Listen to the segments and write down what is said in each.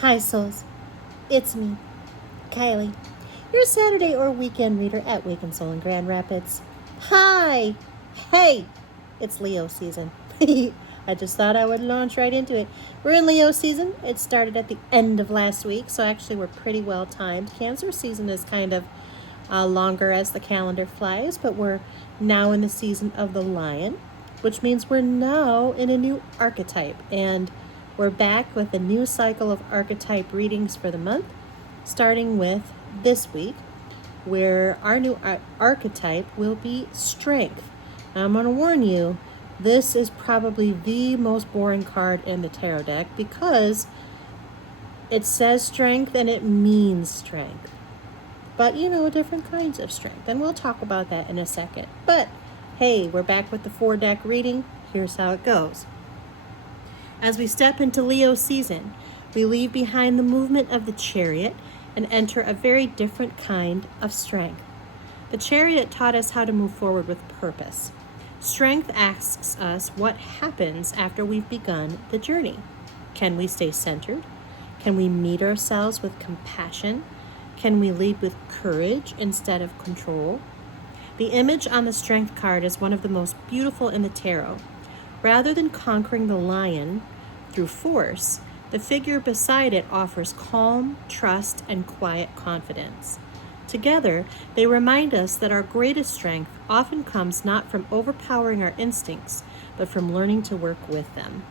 Hi souls, it's me, Kylie, your Saturday or weekend reader at Weekend Soul in Grand Rapids. Hi! Hey! It's Leo season. I just thought I would launch right into it. We're in Leo season. It started at the end of last week, so actually we're pretty well timed. Cancer season is kind of longer as the calendar flies, but we're now in the season of the lion, which means we're now in a new archetype, and we're back with a new cycle of archetype readings for the month, starting with this week, where our new archetype will be Strength. Now, I'm going to warn you, this is probably the most boring card in the tarot deck because it says strength and it means strength. But, different kinds of strength. And we'll talk about that in a second. But, hey, we're back with the 4-deck reading. Here's how it goes. As we step into Leo season, we leave behind the movement of the Chariot and enter a very different kind of strength. The Chariot taught us how to move forward with purpose. Strength asks us what happens after we've begun the journey. Can we stay centered? Can we meet ourselves with compassion? Can we lead with courage instead of control? The image on the Strength card is one of the most beautiful in the tarot. Rather than conquering the lion through force, the figure beside it offers calm, trust, and quiet confidence. Together, they remind us that our greatest strength often comes not from overpowering our instincts, but from learning to work with them.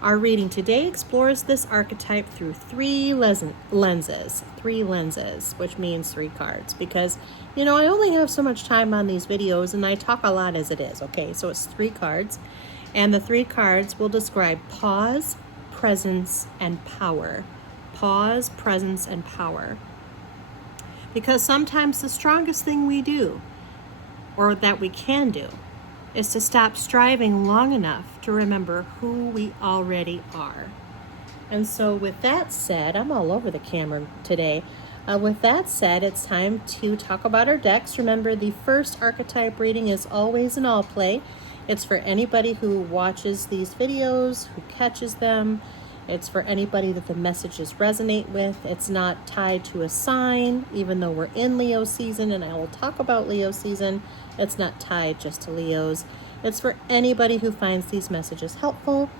Our reading today explores this archetype through three lenses, which means 3 cards, because, I only have so much time on these videos and I talk a lot as it is, okay? So it's 3 cards, and the 3 cards will describe pause, presence, and power. Pause, presence, and power. Because sometimes the strongest thing we do, or that we can do, is to stop striving long enough to remember who we already are. And so with that said, I'm all over the camera today. With that said, it's time to talk about our decks. Remember, the first archetype reading is always an all play. It's for anybody who watches these videos, who catches them. It's for anybody that the messages resonate with. It's not tied to a sign, even though we're in Leo season, and I will talk about Leo season. It's not tied just to Leos. It's for anybody who finds these messages helpful.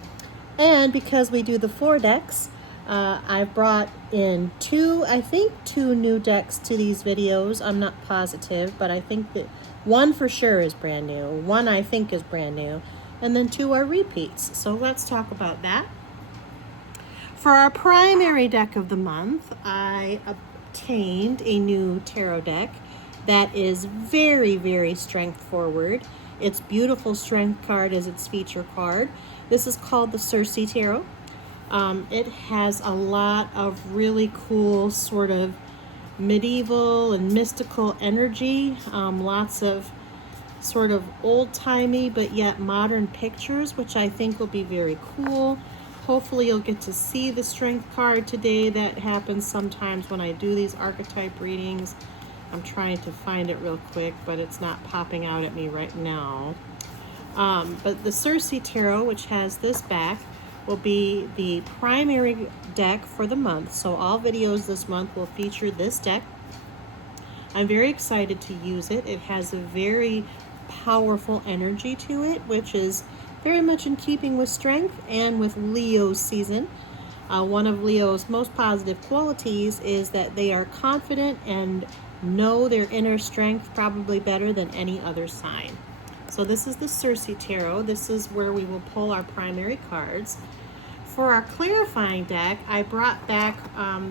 And because we do the 4 decks, I've brought in 2 new decks to these videos. I'm not positive, but I think that 1 for sure is brand new. 1 I think is brand new. And then 2 are repeats. So let's talk about that. For our primary deck of the month, I obtained a new tarot deck that is very, very strength forward. Its beautiful strength card is its feature card. This is called the Circe Tarot. It has a lot of really cool sort of medieval and mystical energy. Lots of sort of old-timey but yet modern pictures, which I think will be very cool. Hopefully you'll get to see the strength card today. That happens sometimes when I do these archetype readings. I'm trying to find it real quick, but it's not popping out at me right now. But the Circe Tarot, which has this back, will be the primary deck for the month. So all videos this month will feature this deck. I'm very excited to use it. It has a very powerful energy to it, which is very much in keeping with strength and with Leo season. One of Leo's most positive qualities is that they are confident and know their inner strength probably better than any other sign. So this is the Circe Tarot. This is where we will pull our primary cards. For our clarifying deck, I brought back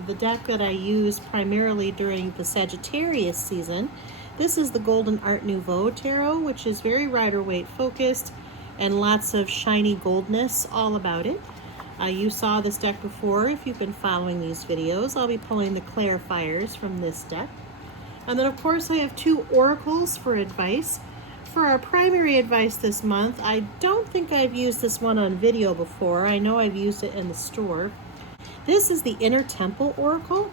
the deck that I used primarily during the Sagittarius season. This is the Golden Art Nouveau Tarot, which is very Rider-Waite focused and lots of shiny goldness all about it. You saw this deck before if you've been following these videos. I'll be pulling the clarifiers from this deck. And then of course I have 2 oracles for advice. For our primary advice this month, I don't think I've used this one on video before. I know I've used it in the store. This is the Inner Temple Oracle.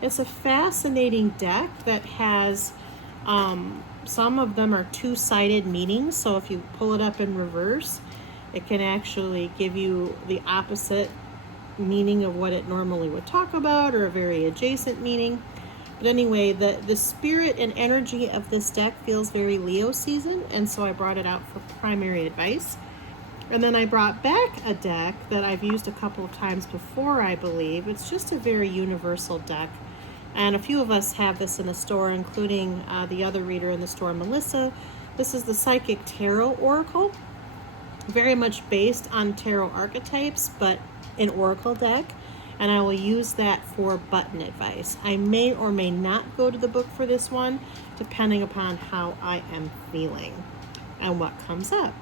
It's a fascinating deck that has some of them are 2-sided meanings, so if you pull it up in reverse, it can actually give you the opposite meaning of what it normally would talk about, or a very adjacent meaning. But anyway, the spirit and energy of this deck feels very Leo season, and so I brought it out for primary advice. And then I brought back a deck that I've used a couple of times before, I believe. It's just a very universal deck. And a few of us have this in the store, including the other reader in the store, Melissa. This is the Psychic Tarot Oracle. Very much based on tarot archetypes, but an oracle deck. And I will use that for button advice. I may or may not go to the book for this one, depending upon how I am feeling and what comes up.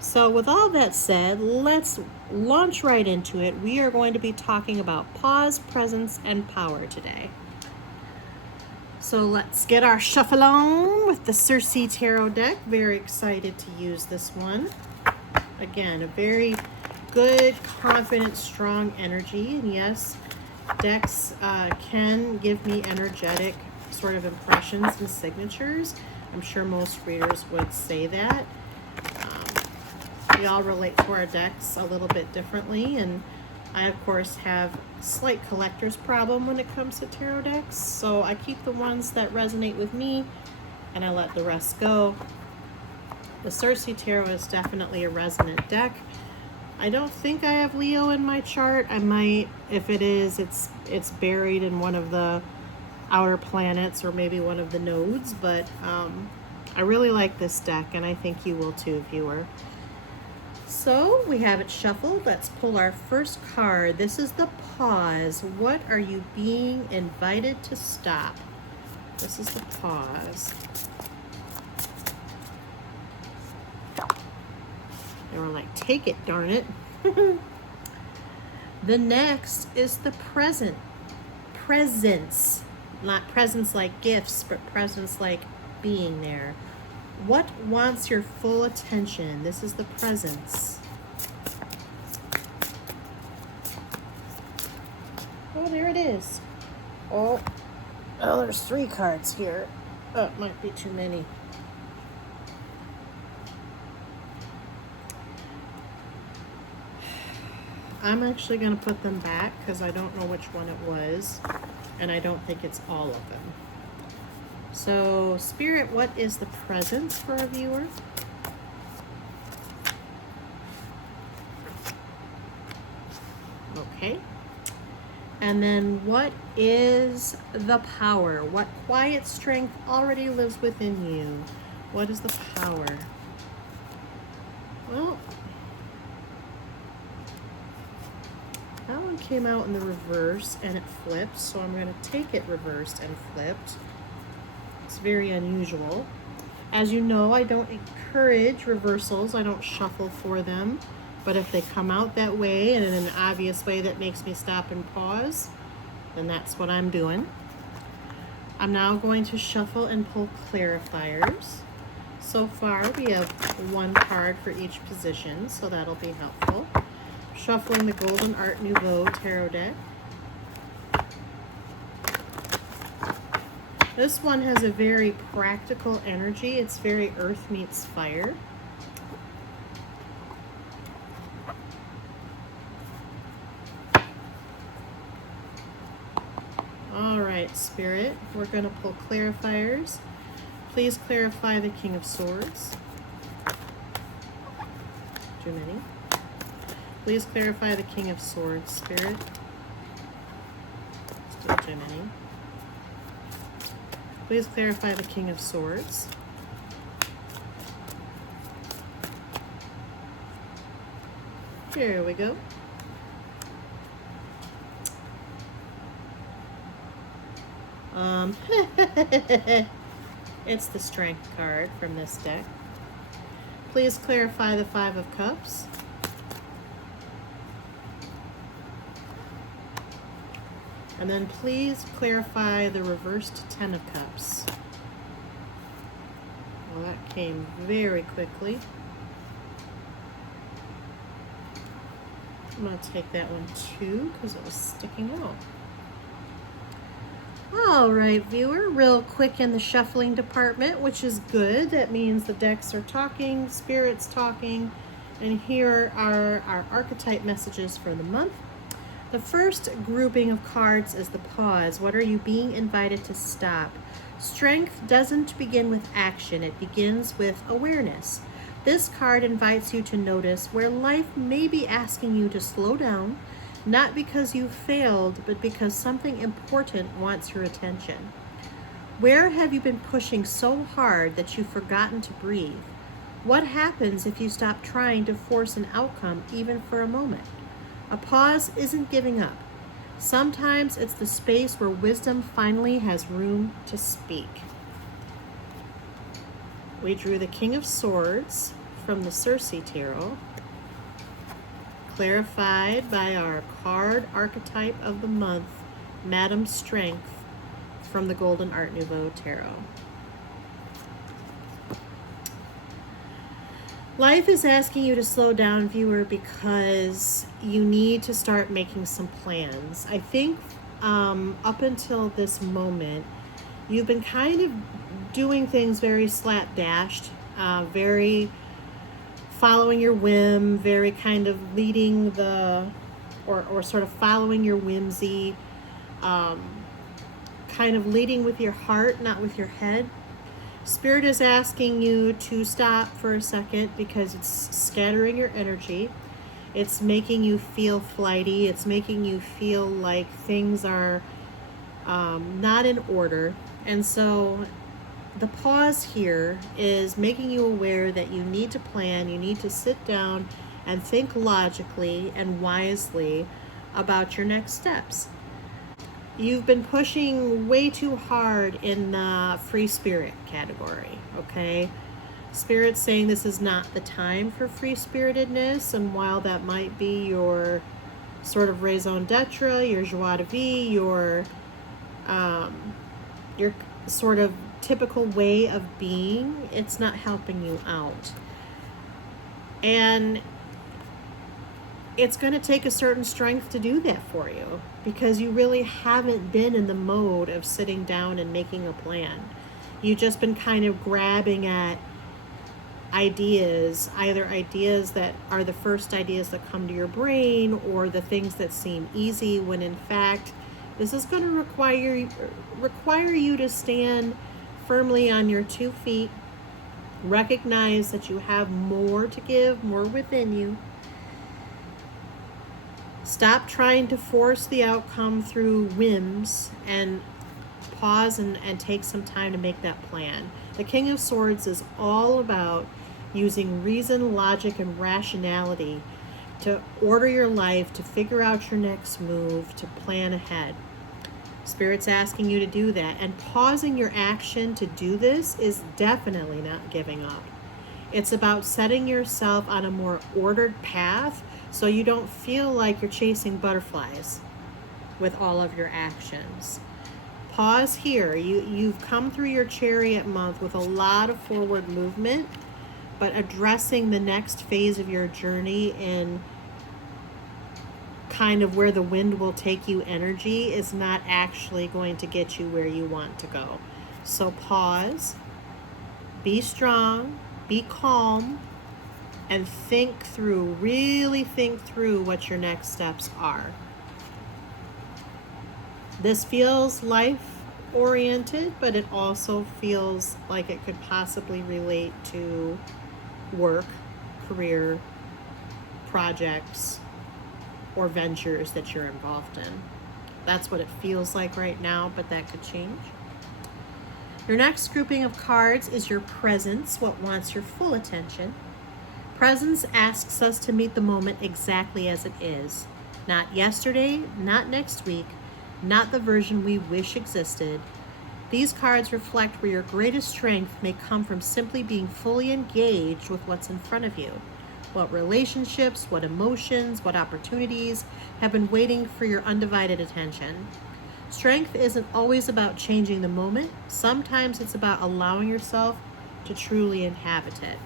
So with all that said, let's launch right into it. We are going to be talking about pause, presence, and power today. So let's get our shuffle on with the Circe Tarot deck. Very excited to use this one. Again, a very good, confident, strong energy. And yes, decks can give me energetic sort of impressions and signatures. I'm sure most readers would say that. We all relate to our decks a little bit differently, and I of course have a slight collector's problem when it comes to tarot decks, so I keep the ones that resonate with me and I let the rest go. The Circe Tarot is definitely a resonant deck. I don't think I have Leo in my chart. I might. If it is, it's buried in one of the outer planets or maybe one of the nodes, but I really like this deck, and I think you will too, viewer. So we have it shuffled. Let's pull our first card. This is the pause. What are you being invited to stop? This is the pause. They were like, take it, darn it. The next is the present. Presence. Not presence like gifts, but presence like being there. What wants your full attention? This is the presence. Oh, there it is. Oh, there's 3 cards here. Oh, it might be too many. I'm actually going to put them back because I don't know which one it was, and I don't think it's all of them. So, Spirit, what is the presence for a viewer? Okay. And then what is the power? What quiet strength already lives within you? What is the power? Well, that one came out in the reverse and it flipped, so I'm going to take it reversed and flipped. It's very unusual. As you know, I don't encourage reversals. I don't shuffle for them. But if they come out that way and in an obvious way that makes me stop and pause, then that's what I'm doing. I'm now going to shuffle and pull clarifiers. So far, we have 1 card for each position, so that'll be helpful. Shuffling the Golden Art Nouveau tarot deck. This one has a very practical energy. It's very earth meets fire. All right, Spirit, we're going to pull clarifiers. Please clarify the King of Swords. Too many. Please clarify the King of Swords, Spirit. Still too many. Please clarify the King of Swords. Here we go. It's the Strength card from this deck. Please clarify the 5 of Cups. And then please clarify the reversed 10 of Cups. Well, that came very quickly. I'm going to take that one too because it was sticking out. All right, viewer, real quick in the shuffling department, which is good. That means the decks are talking, Spirit's talking, and here are our archetype messages for the month. The first grouping of cards is the pause. What are you being invited to stop? Strength doesn't begin with action. It begins with awareness. This card invites you to notice where life may be asking you to slow down, not because you failed, but because something important wants your attention. Where have you been pushing so hard that you've forgotten to breathe? What happens if you stop trying to force an outcome even for a moment? A pause isn't giving up. Sometimes it's the space where wisdom finally has room to speak. We drew the King of Swords from the Circe Tarot, clarified by our card archetype of the month, Madame Strength, from the Golden Art Nouveau Tarot. Life is asking you to slow down, viewer, because you need to start making some plans. I think up until this moment, you've been kind of doing things very slapdashed, very following your whim, very kind of leading the, or sort of following your whimsy, kind of leading with your heart, not with your head. Spirit is asking you to stop for a second because it's scattering your energy. It's making you feel flighty. It's making you feel like things are not in order. And so the pause here is making you aware that you need to plan. You need to sit down and think logically and wisely about your next steps. You've been pushing way too hard in the free spirit category, okay? Spirit's saying this is not the time for free spiritedness, and while that might be your sort of raison d'etre, your joie de vivre, your sort of typical way of being, it's not helping you out. And it's going to take a certain strength to do that for you, because you really haven't been in the mode of sitting down and making a plan. You've just been kind of grabbing at ideas, either ideas that are the first ideas that come to your brain or the things that seem easy, when in fact this is going to require you to stand firmly on your 2 feet, recognize that you have more to give, more within you. Stop trying to force the outcome through whims and pause and take some time to make that plan. The King of Swords is all about using reason, logic, and rationality to order your life, to figure out your next move, to plan ahead. Spirit's asking you to do that, and pausing your action to do this is definitely not giving up. It's about setting yourself on a more ordered path so you don't feel like you're chasing butterflies with all of your actions. Pause here. You've come through your Chariot month with a lot of forward movement, but addressing the next phase of your journey in kind of where the wind will take you energy is not actually going to get you where you want to go. So pause, be strong, be calm, and really think through what your next steps are. This feels life-oriented, but it also feels like it could possibly relate to work, career, projects, or ventures that you're involved in. That's what it feels like right now, but that could change. Your next grouping of cards is your presence, what wants your full attention. Presence asks us to meet the moment exactly as it is. Not yesterday, not next week, not the version we wish existed. These cards reflect where your greatest strength may come from simply being fully engaged with what's in front of you. What relationships, what emotions, what opportunities have been waiting for your undivided attention. Strength isn't always about changing the moment. Sometimes it's about allowing yourself to truly inhabit it.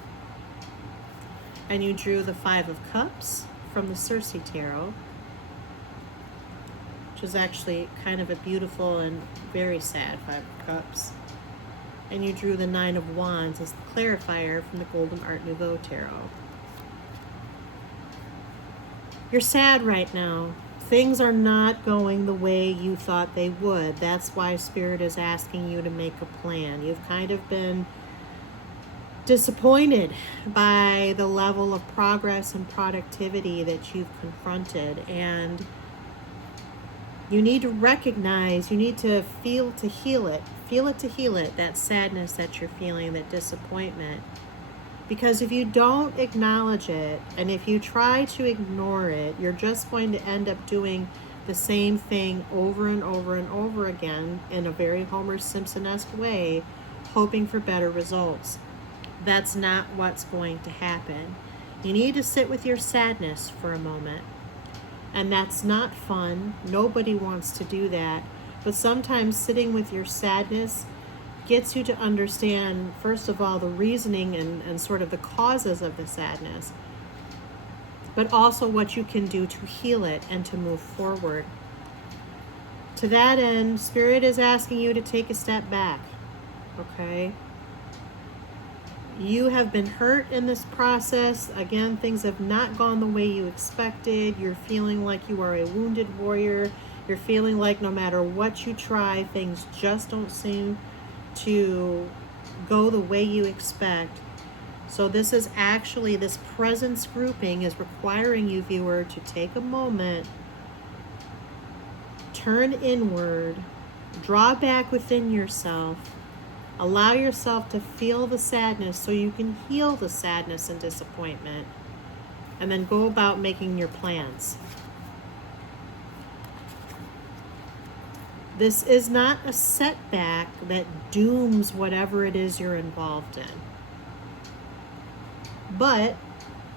And you drew the 5 of Cups from the Circe Tarot, which is actually kind of a beautiful and very sad 5 of Cups. And you drew the 9 of Wands as the clarifier from the Golden Art Nouveau Tarot. You're sad right now. things are not going the way you thought they would. That's why Spirit is asking you to make a plan. You've kind of been disappointed by the level of progress and productivity that you've confronted, and you need to recognize, you need to feel to heal it, that sadness that you're feeling, that disappointment. Because if you don't acknowledge it, and if you try to ignore it, you're just going to end up doing the same thing over and over and over again in a very Homer Simpson-esque way, hoping for better results. That's not what's going to happen. You need to sit with your sadness for a moment. And that's not fun. Nobody wants to do that. But sometimes sitting with your sadness gets you to understand, first of all, the reasoning and sort of the causes of the sadness, but also what you can do to heal it and to move forward. To that end, Spirit is asking you to take a step back, okay? You have been hurt in this process. Again, things have not gone the way you expected. You're feeling like you are a wounded warrior. You're feeling like no matter what you try, things just don't seem to go the way you expect. So this is actually, this presence grouping is requiring you, viewer, to take a moment, turn inward, draw back within yourself, allow yourself to feel the sadness so you can heal the sadness and disappointment, and then go about making your plans. This is not a setback that dooms whatever it is you're involved in. But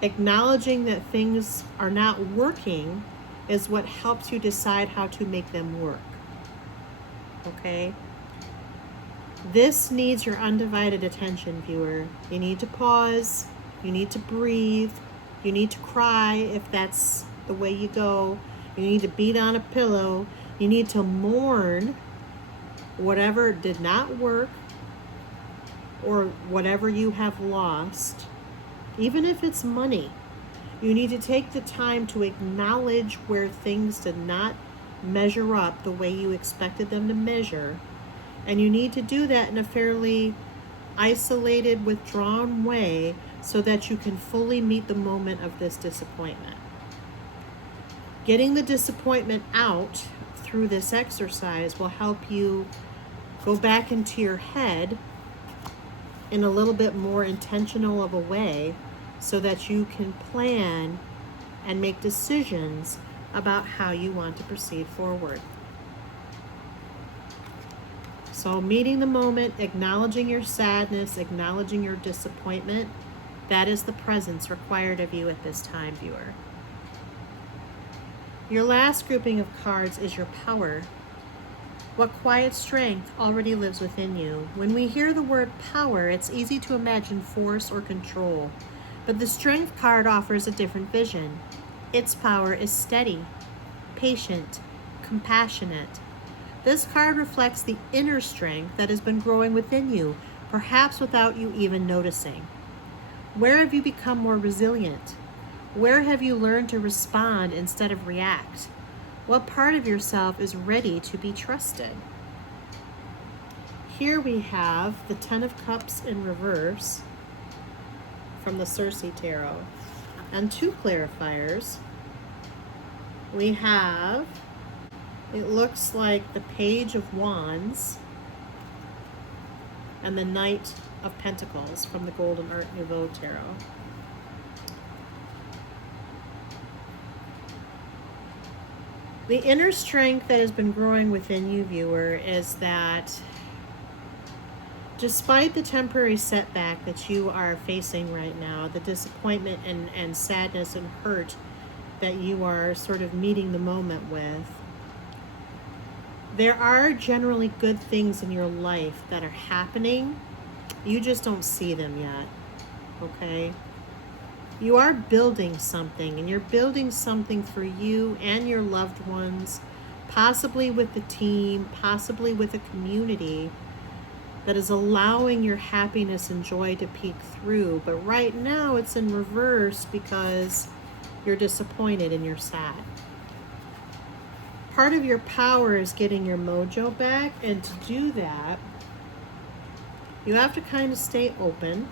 acknowledging that things are not working is what helps you decide how to make them work. Okay? This needs your undivided attention, viewer. You need to pause. You need to breathe. You need to cry if that's the way you go. You need to beat on a pillow. You need to mourn whatever did not work or whatever you have lost. Even if it's money, you need to take the time to acknowledge where things did not measure up the way you expected them to measure. And you need to do that in a fairly isolated, withdrawn way so that you can fully meet the moment of this disappointment. Getting the disappointment out through this exercise will help you go back into your head in a little bit more intentional of a way so that you can plan and make decisions about how you want to proceed forward. So meeting the moment, acknowledging your sadness, acknowledging your disappointment, that is the presence required of you at this time, viewer. Your last grouping of cards is your power. What quiet strength already lives within you? When we hear the word power, it's easy to imagine force or control, but the strength card offers a different vision. Its power is steady, patient, compassionate. This card reflects the inner strength that has been growing within you, perhaps without you even noticing. Where have you become more resilient? Where have you learned to respond instead of react? What part of yourself is ready to be trusted? Here we have the Ten of Cups in reverse from the Circe Tarot. And two clarifiers. We have, it looks like the Page of Wands and the Knight of Pentacles from the Golden Art Nouveau Tarot. The inner strength that has been growing within you, viewer, is that despite the temporary setback that you are facing right now, the disappointment and sadness and hurt that you are sort of meeting the moment with, there are generally good things in your life that are happening. You just don't see them yet, okay? You are building something, and you're building something for you and your loved ones, possibly with the team, possibly with a community that is allowing your happiness and joy to peek through. But right now it's in reverse because you're disappointed and you're sad. part of your power is getting your mojo back, and to do that, you have to kind of stay open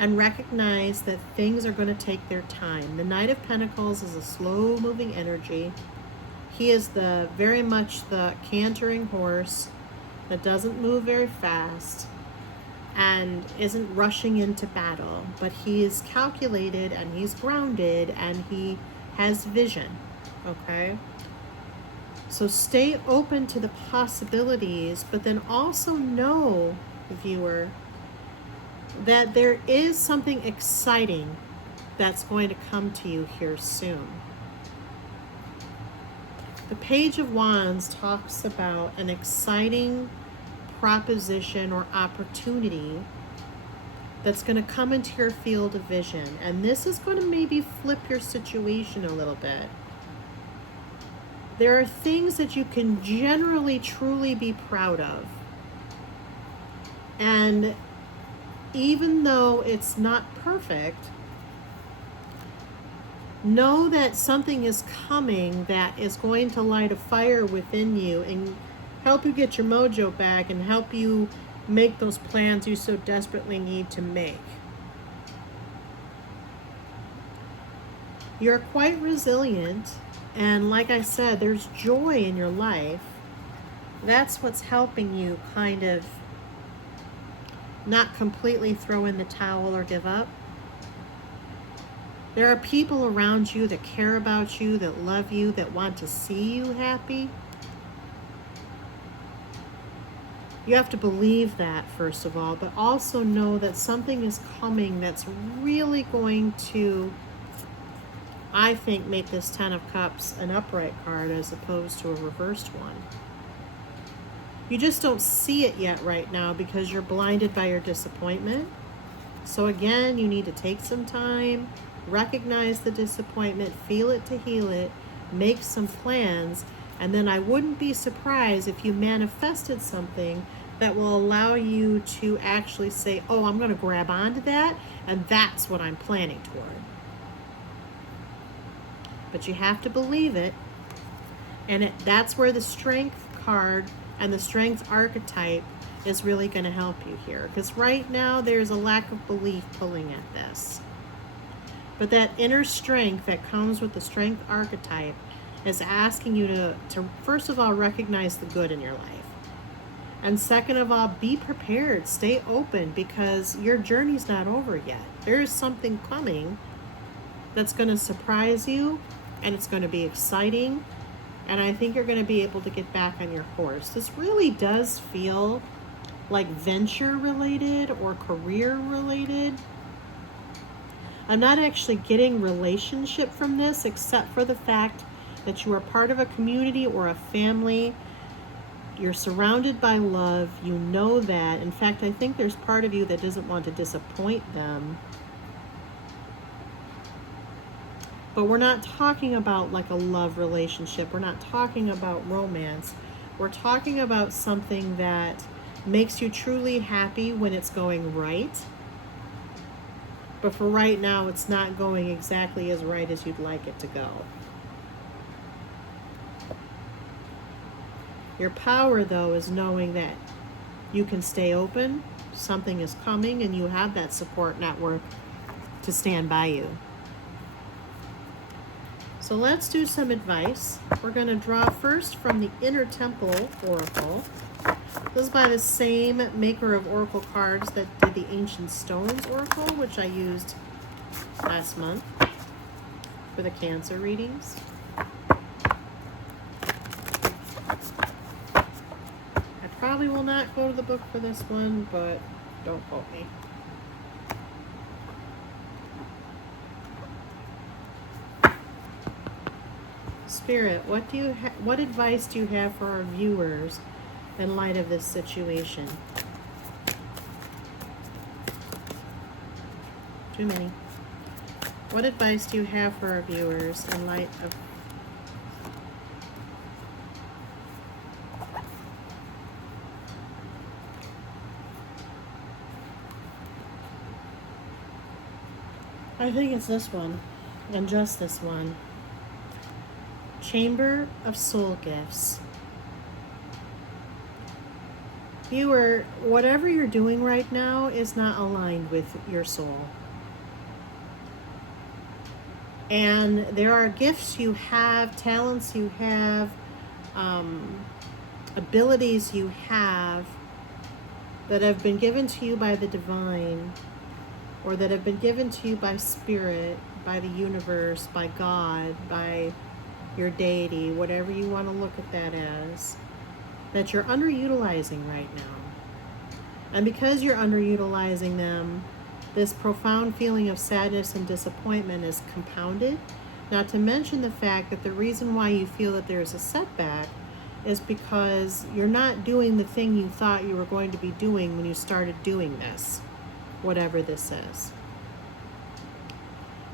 and recognize that things are going to take their time. The Knight of Pentacles is a slow-moving energy. He is very much the cantering horse that doesn't move very fast and isn't rushing into battle, but he is calculated and he's grounded and he has vision, okay? So stay open to the possibilities, but then also know, viewer, that there is something exciting that's going to come to you here soon. The Page of Wands talks about an exciting proposition or opportunity that's going to come into your field of vision. And this is going to maybe flip your situation a little bit. There are things that you can generally truly be proud of. And even though it's not perfect, know that something is coming that is going to light a fire within you and help you get your mojo back and help you make those plans you so desperately need to make. You're quite resilient, and like I said, there's joy in your life. That's what's helping you kind of not completely throw in the towel or give up. There are people around you that care about you, that love you, that want to see you happy. You have to believe that, first of all, but also know that something is coming that's really going to, I think, make this Ten of Cups an upright card as opposed to a reversed one. You just don't see it yet right now because you're blinded by your disappointment. So again, you need to take some time, recognize the disappointment, feel it to heal it, make some plans, and then I wouldn't be surprised if you manifested something that will allow you to actually say, oh, I'm going to grab onto that, and that's what I'm planning toward. But you have to believe it, and that's where the Strength card and the Strength archetype is really going to help you here. Because right now, there's a lack of belief pulling at this. But that inner strength that comes with the Strength archetype is asking you to first of all, recognize the good in your life. And second of all, be prepared. Stay open, because your journey's not over yet. There is something coming that's going to surprise you, and it's going to be exciting. And I think you're going to be able to get back on your horse. This really does feel like venture related or career related. I'm not actually getting relationship from this, except for the fact that you are part of a community or a family. You're surrounded by love. You know that. In fact, I think there's part of you that doesn't want to disappoint them. But we're not talking about like a love relationship. We're not talking about romance. We're talking about something that makes you truly happy when it's going right. But for right now, it's not going exactly as right as you'd like it to go. Your power, though, is knowing that you can stay open, something is coming, and you have that support network to stand by you. So let's do some advice. We're going to draw first from the Inner Temple Oracle. This is by the same maker of oracle cards that did the Ancient Stones Oracle, which I used last month for the Cancer readings. I probably will not go to the book for this one, but don't quote me. Spirit, what advice do you have for our viewers in light of this situation? Too many. What advice do you have for our viewers in light of... I think it's this one, and just this one. Chamber of Soul Gifts. Viewer, whatever you're doing right now is not aligned with your soul. And there are gifts you have, talents you have, abilities you have that have been given to you by the divine, or that have been given to you by spirit, by the universe, by God, by your deity, whatever you want to look at that as, that you're underutilizing right now. And because you're underutilizing them, this profound feeling of sadness and disappointment is compounded. Not to mention the fact that the reason why you feel that there's a setback is because you're not doing the thing you thought you were going to be doing when you started doing this, whatever this is.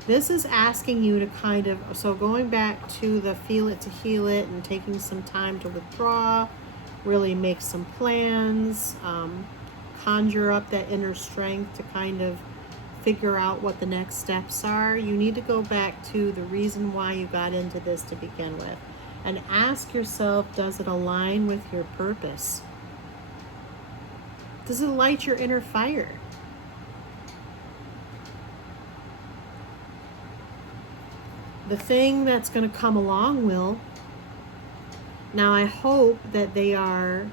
This is asking you to kind of, so going back to the feel it to heal it and taking some time to withdraw, really make some plans, conjure up that inner strength to kind of figure out what the next steps are. You need to go back to the reason why you got into this to begin with and ask yourself, does it align with your purpose? Does it light your inner fire? The thing that's going to come along will. Now I hope that they are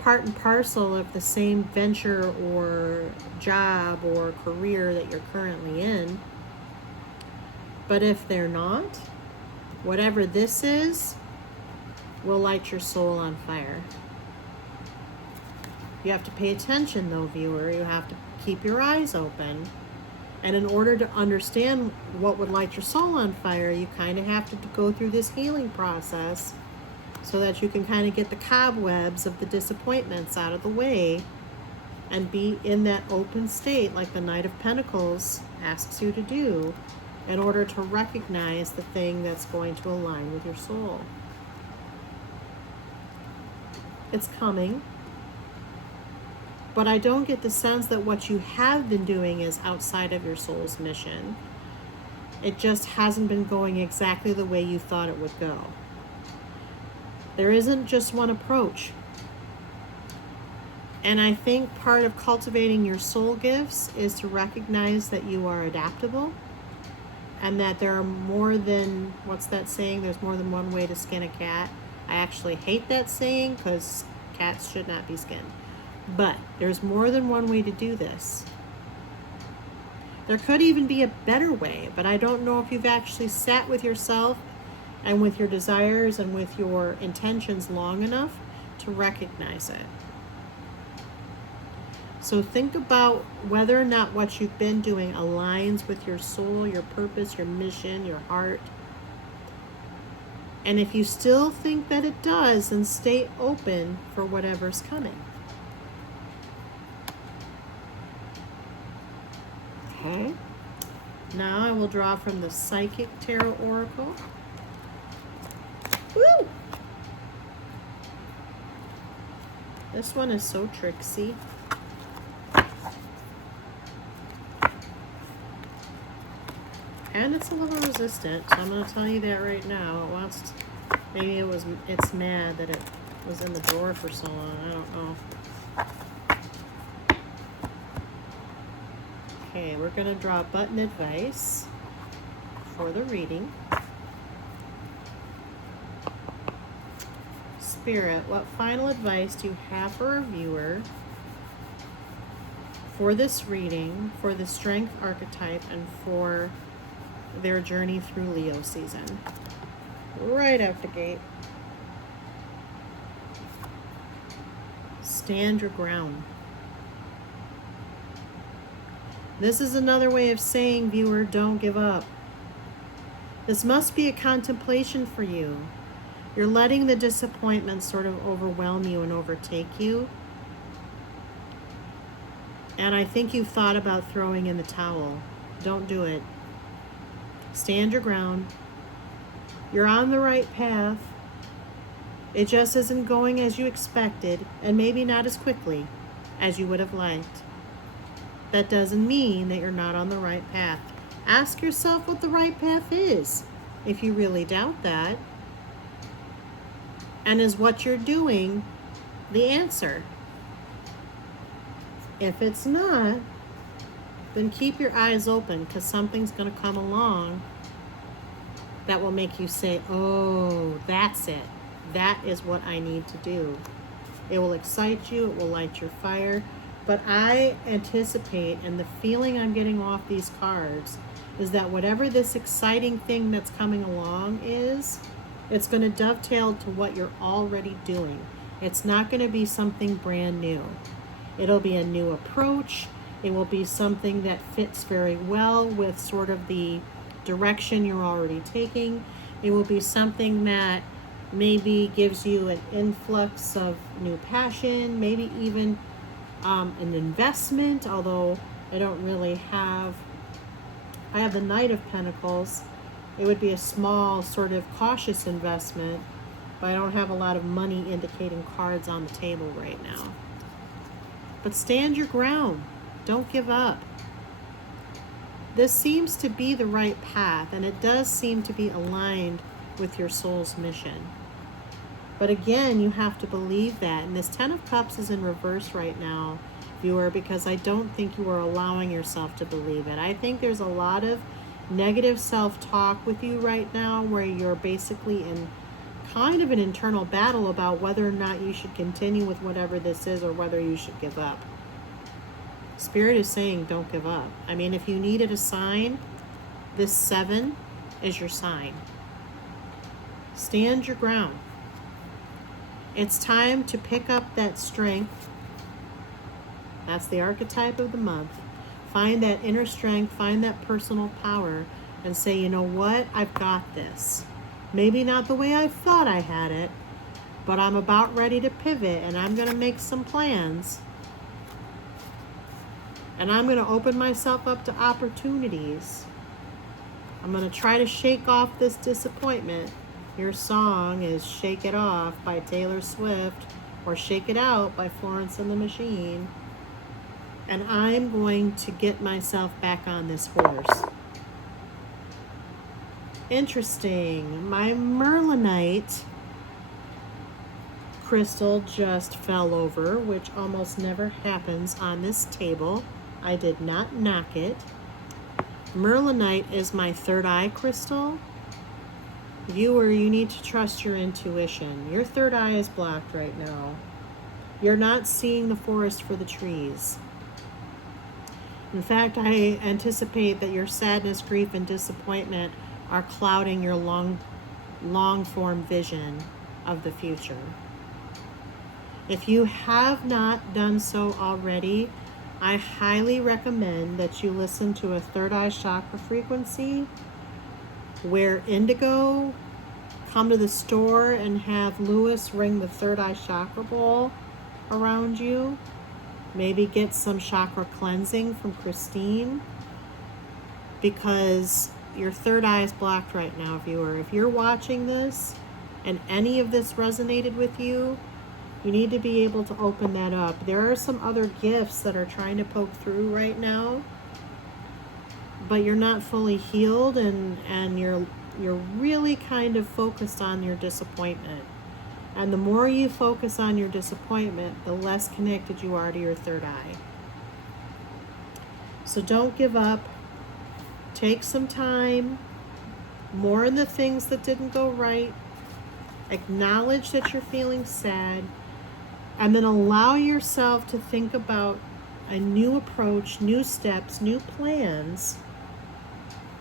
part and parcel of the same venture or job or career that you're currently in. But if they're not, whatever this is will light your soul on fire. You have to pay attention though, viewer. You have to keep your eyes open. And in order to understand what would light your soul on fire, you kind of have to go through this healing process so that you can kind of get the cobwebs of the disappointments out of the way and be in that open state like the Knight of Pentacles asks you to do in order to recognize the thing that's going to align with your soul. It's coming. But I don't get the sense that what you have been doing is outside of your soul's mission. It just hasn't been going exactly the way you thought it would go. There isn't just one approach. And I think part of cultivating your soul gifts is to recognize that you are adaptable and that there are more than, what's that saying? There's more than one way to skin a cat. I actually hate that saying because cats should not be skinned. But there's more than one way to do this. There could even be a better way, but I don't know if you've actually sat with yourself and with your desires and with your intentions long enough to recognize it. So think about whether or not what you've been doing aligns with your soul, your purpose, your mission, your heart. And if you still think that it does, then stay open for whatever's coming. Okay. Now I will draw from the Psychic Tarot Oracle. Woo! This one is so tricksy. And it's a little resistant, so I'm going to tell you that right now. It wants to, maybe it's mad that it was in the drawer for so long. I don't know. Okay, we're going to draw button advice for the reading. Spirit, what final advice do you have for a viewer for this reading, for the Strength Archetype, and for their journey through Leo season? Right out the gate. Stand your ground. This is another way of saying, viewer, don't give up. This must be a contemplation for you. You're letting the disappointment sort of overwhelm you and overtake you. And I think you've thought about throwing in the towel. Don't do it. Stand your ground. You're on the right path. It just isn't going as you expected, and maybe not as quickly as you would have liked. That doesn't mean that you're not on the right path. Ask yourself what the right path is. if you really doubt that. And is what you're doing the answer? If it's not, then keep your eyes open, because something's going to come along that will make you say, oh, that's it. That is what I need to do. It will excite you. It will light your fire. But I anticipate, and the feeling I'm getting off these cards is that whatever this exciting thing that's coming along is, it's going to dovetail to what you're already doing. It's not going to be something brand new. It'll be a new approach. It will be something that fits very well with sort of the direction you're already taking. It will be something that maybe gives you an influx of new passion, maybe even an investment, although I don't really have, I have the Knight of Pentacles. It would be a small sort of cautious investment, but I don't have a lot of money indicating cards on the table right now. But stand your ground. Don't give up. This seems to be the right path, and it does seem to be aligned with your soul's mission. But again, you have to believe that. And this Ten of Cups is in reverse right now, viewer, because I don't think you are allowing yourself to believe it. I think there's a lot of negative self-talk with you right now, where you're basically in kind of an internal battle about whether or not you should continue with whatever this is or whether you should give up. Spirit is saying don't give up. I mean, if you needed a sign, this 7 is your sign. Stand your ground. It's time to pick up that strength. That's the archetype of the month. Find that inner strength, find that personal power, and say, you know what? I've got this. Maybe not the way I thought I had it, but I'm about ready to pivot, and I'm going to make some plans. And I'm going to open myself up to opportunities. I'm going to try to shake off this disappointment. Your song is Shake It Off by Taylor Swift, or Shake It Out by Florence and the Machine. And I'm going to get myself back on this horse. Interesting. My Merlinite crystal just fell over, which almost never happens on this table. I did not knock it. Merlinite is my third eye crystal. Viewer, you need to trust your intuition. Your third eye is blocked right now. You're not seeing the forest for the trees. In fact, I anticipate that your sadness, grief, and disappointment are clouding your long-form vision of the future. If you have not done so already, I highly recommend that you listen to a third eye chakra frequency, wear indigo, come to the store and have Lewis ring the third eye chakra ball around you. Maybe get some chakra cleansing from Christine, because your third eye is blocked right now, viewer. If you're watching this and any of this resonated with you, you need to be able to open that up. There are some other gifts that are trying to poke through right now, but you're not fully healed, and you're really kind of focused on your disappointment. And the more you focus on your disappointment, the less connected you are to your third eye. So don't give up. Take some time. Mourn the things that didn't go right. Acknowledge that you're feeling sad. And then allow yourself to think about a new approach, new steps, new plans,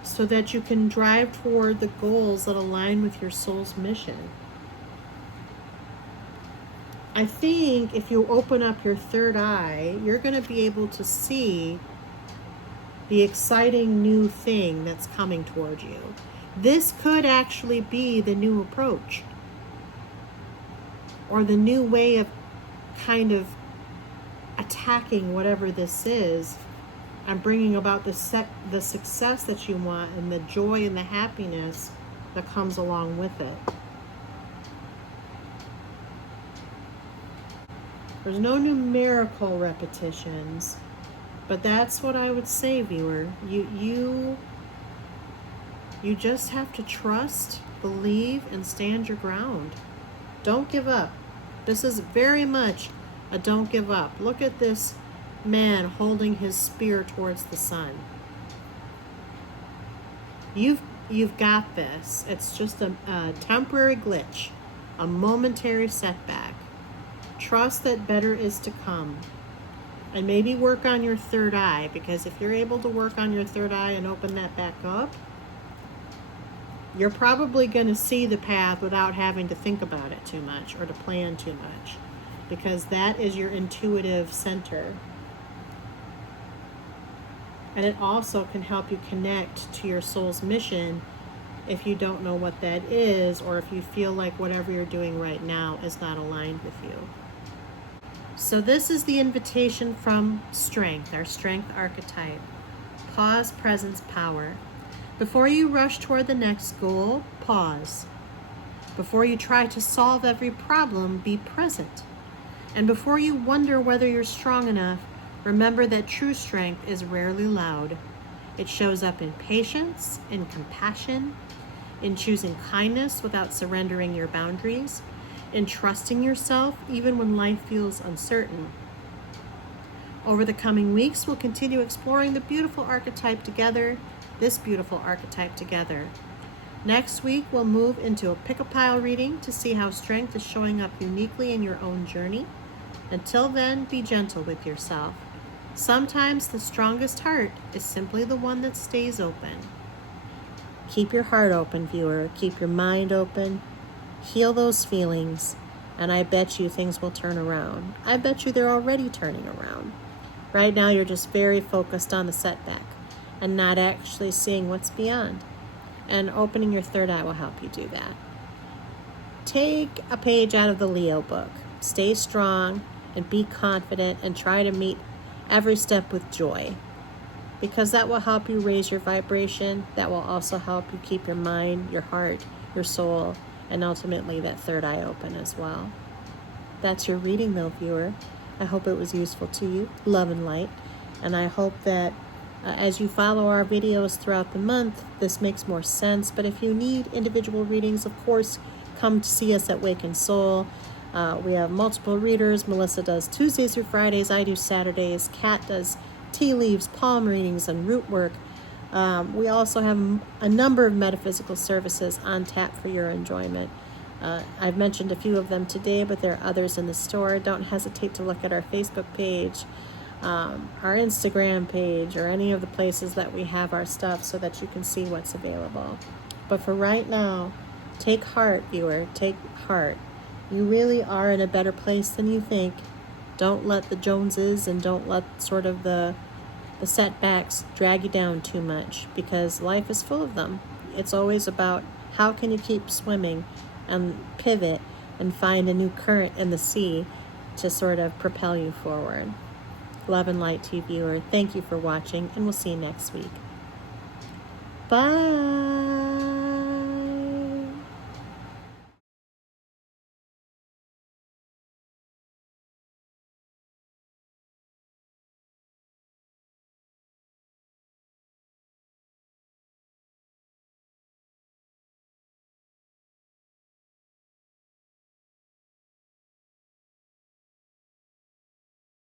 so that you can drive toward the goals that align with your soul's mission. I think if you open up your third eye, you're going to be able to see the exciting new thing that's coming toward you. This could actually be the new approach, or the new way of kind of attacking whatever this is, and bringing about the success that you want, and the joy and the happiness that comes along with it. There's no numerical repetitions, but that's what I would say, viewer. You You just have to trust, believe, and stand your ground. Don't give up. This is very much a don't give up. Look at this man holding his spear towards the sun. You've got this. It's just a temporary glitch, a momentary setback. Trust that better is to come. And maybe work on your third eye, because if you're able to work on your third eye and open that back up, you're probably going to see the path without having to think about it too much or to plan too much, because that is your intuitive center. And it also can help you connect to your soul's mission if you don't know what that is, or if you feel like whatever you're doing right now is not aligned with you. So this is the invitation from Strength, our Strength archetype. Pause, presence, power. Before you rush toward the next goal, pause. Before you try to solve every problem, be present. And before you wonder whether you're strong enough, remember that true strength is rarely loud. It shows up in patience, in compassion, in choosing kindness without surrendering your boundaries, in trusting yourself even when life feels uncertain. Over the coming weeks, we'll continue exploring the beautiful archetype together, this beautiful archetype together. Next week, we'll move into a pick-a-pile reading to see how strength is showing up uniquely in your own journey. Until then, be gentle with yourself. Sometimes the strongest heart is simply the one that stays open. Keep your heart open, viewer. Keep your mind open. Heal those feelings, and I bet you things will turn around. I bet you they're already turning around. Right now, you're just very focused on the setback and not actually seeing what's beyond. And opening your third eye will help you do that. Take a page out of the Leo book. Stay strong and be confident, and try to meet every step with joy, because that will help you raise your vibration. That will also help you keep your mind, your heart, your soul, and ultimately that third eye open as well. That's your reading though, viewer. I hope it was useful to you. Love and light. And I hope that as you follow our videos throughout the month, this makes more sense. But if you need individual readings, of course, come to see us at Awakened Soul. We have multiple readers. Melissa does Tuesdays through Fridays. I do Saturdays. Kat does tea leaves, palm readings, and root work. We also have a number of metaphysical services on tap for your enjoyment. I've mentioned a few of them today, but there are others in the store. Don't hesitate to look at our Facebook page, our Instagram page, or any of the places that we have our stuff so that you can see what's available. But for right now, take heart, viewer. Take heart. You really are in a better place than you think. Don't let the Joneses and don't let sort of the setbacks drag you down too much, because life is full of them. It's always about how can you keep swimming and pivot and find a new current in the sea to sort of propel you forward. Love and light to you, viewer. Thank you for watching, and we'll see you next week. Bye.